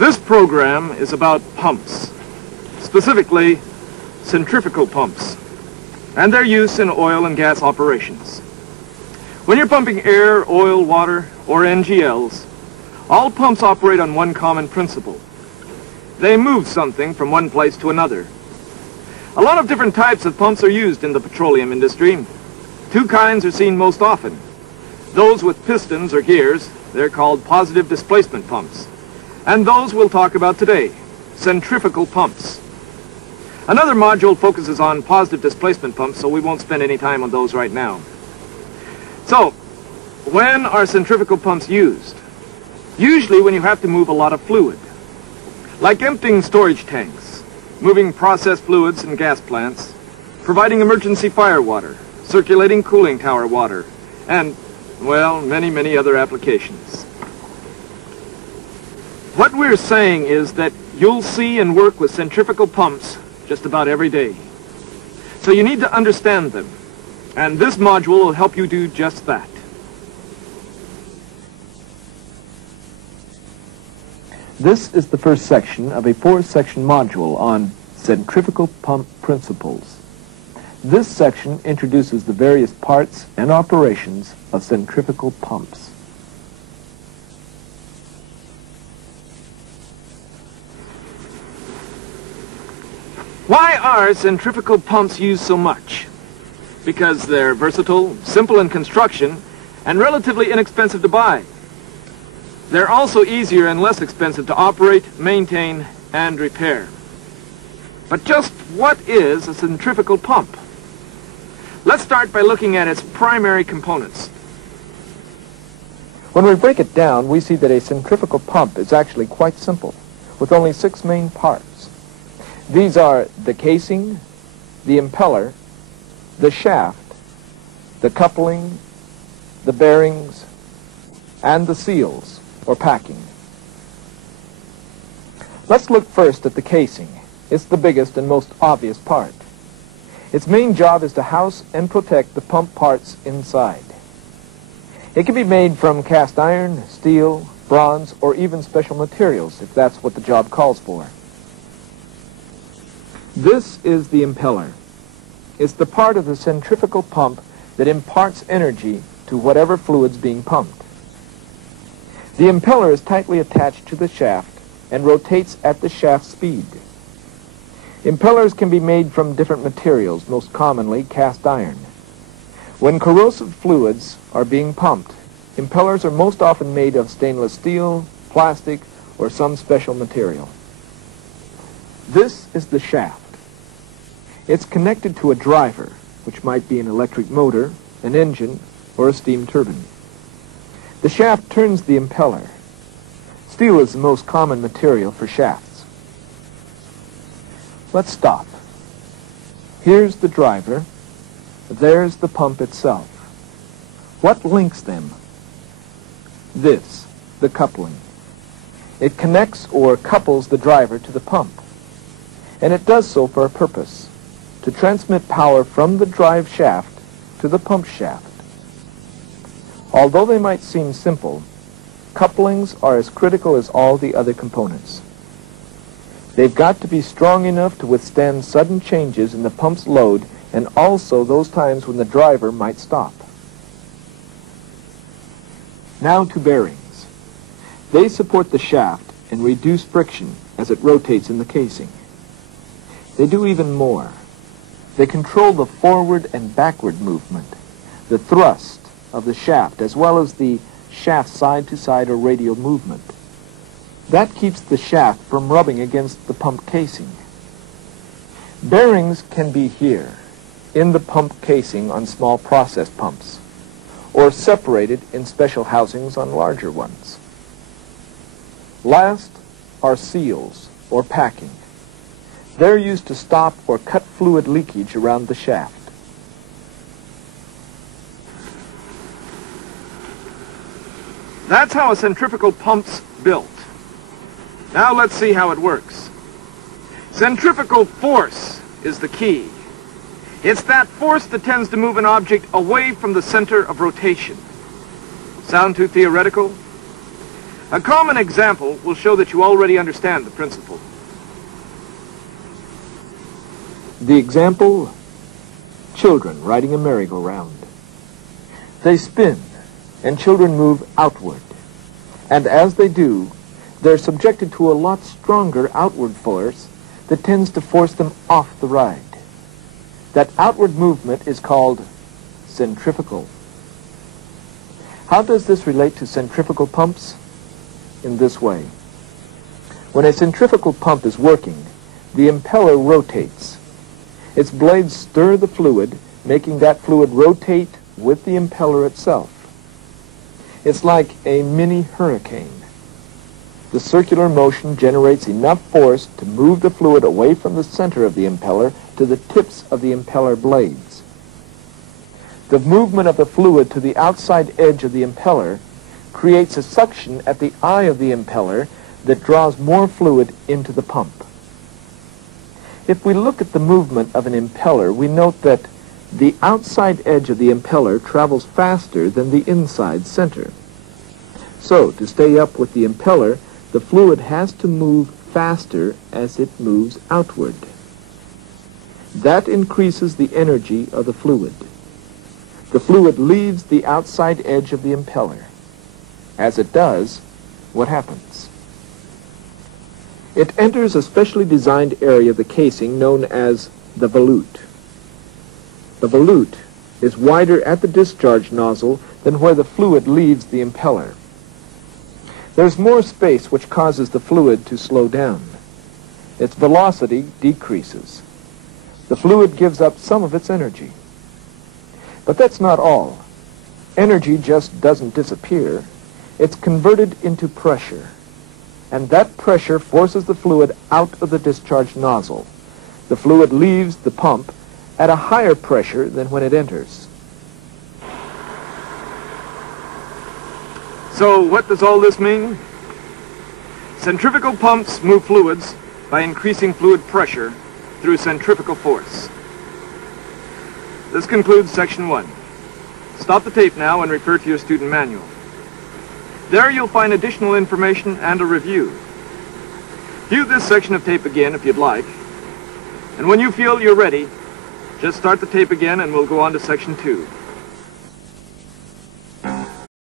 This program is about pumps, specifically centrifugal pumps, and their use in oil and gas operations. When you're pumping air, oil, water, or NGLs, all pumps operate on one common principle. They move something from one place to another. A lot of different types of pumps are used in the petroleum industry. Two kinds are seen most often. Those with pistons or gears, they're called positive displacement pumps. And those we'll talk about today, centrifugal pumps. Another module focuses on positive displacement pumps, so we won't spend any time on those right now. So, when are centrifugal pumps used? Usually when you have to move a lot of fluid, like emptying storage tanks, moving processed fluids in gas plants, providing emergency fire water, circulating cooling tower water, and, well, many, many other applications. What we're saying is that you'll see and work with centrifugal pumps just about every day. So you need to understand them, and this module will help you do just that. This is the first section of a 4-section module on centrifugal pump principles. This section introduces the various parts and operations of centrifugal pumps. Why are centrifugal pumps used so much? Because they're versatile, simple in construction, and relatively inexpensive to buy. They're also easier and less expensive to operate, maintain, and repair. But just what is a centrifugal pump? Let's start by looking at its primary components. When we break it down, we see that a centrifugal pump is actually quite simple, with only 6 main parts. These are the casing, the impeller, the shaft, the coupling, the bearings, and the seals, or packing. Let's look first at the casing. It's the biggest and most obvious part. Its main job is to house and protect the pump parts inside. It can be made from cast iron, steel, bronze, or even special materials, if that's what the job calls for. This is the impeller. It's the part of the centrifugal pump that imparts energy to whatever fluid's being pumped. The impeller is tightly attached to the shaft and rotates at the shaft speed. Impellers can be made from different materials, most commonly cast iron. When corrosive fluids are being pumped, impellers are most often made of stainless steel, plastic, or some special material. This is the shaft. It's connected to a driver, which might be an electric motor, an engine, or a steam turbine. The shaft turns the impeller. Steel is the most common material for shafts. Let's stop. Here's the driver. There's the pump itself. What links them? This, the coupling. It connects or couples the driver to the pump. And it does so for a purpose, to transmit power from the drive shaft to the pump shaft. Although they might seem simple, couplings are as critical as all the other components. They've got to be strong enough to withstand sudden changes in the pump's load and also those times when the driver might stop. Now to bearings. They support the shaft and reduce friction as it rotates in the casing. They do even more. They control the forward and backward movement, the thrust of the shaft, as well as the shaft side-to-side or radial movement. That keeps the shaft from rubbing against the pump casing. Bearings can be here, in the pump casing on small process pumps, or separated in special housings on larger ones. Last, are seals or packing. They're used to stop or cut fluid leakage around the shaft. That's how a centrifugal pump's built. Now let's see how it works. Centrifugal force is the key. It's that force that tends to move an object away from the center of rotation. Sound too theoretical? A common example will show that you already understand the principle. The example, children riding a merry-go-round. They spin, and children move outward. And as they do, they're subjected to a lot stronger outward force that tends to force them off the ride. That outward movement is called centrifugal. How does this relate to centrifugal pumps? In this way. When a centrifugal pump is working, the impeller rotates. Its blades stir the fluid, making that fluid rotate with the impeller itself. It's like a mini hurricane. The circular motion generates enough force to move the fluid away from the center of the impeller to the tips of the impeller blades. The movement of the fluid to the outside edge of the impeller creates a suction at the eye of the impeller that draws more fluid into the pump. If we look at the movement of an impeller, we note that the outside edge of the impeller travels faster than the inside center. So, to stay up with the impeller, the fluid has to move faster as it moves outward. That increases the energy of the fluid. The fluid leaves the outside edge of the impeller. As it does, what happens? It enters a specially designed area of the casing known as the volute. The volute is wider at the discharge nozzle than where the fluid leaves the impeller. There's more space, which causes the fluid to slow down. Its velocity decreases. The fluid gives up some of its energy. But that's not all. Energy just doesn't disappear. It's converted into pressure. And that pressure forces the fluid out of the discharge nozzle. The fluid leaves the pump at a higher pressure than when it enters. So what does all this mean? Centrifugal pumps move fluids by increasing fluid pressure through centrifugal force. This concludes section 1. Stop the tape now and refer to your student manual. There you'll find additional information and a review. View this section of tape again if you'd like. And when you feel you're ready, just start the tape again and we'll go on to section 2.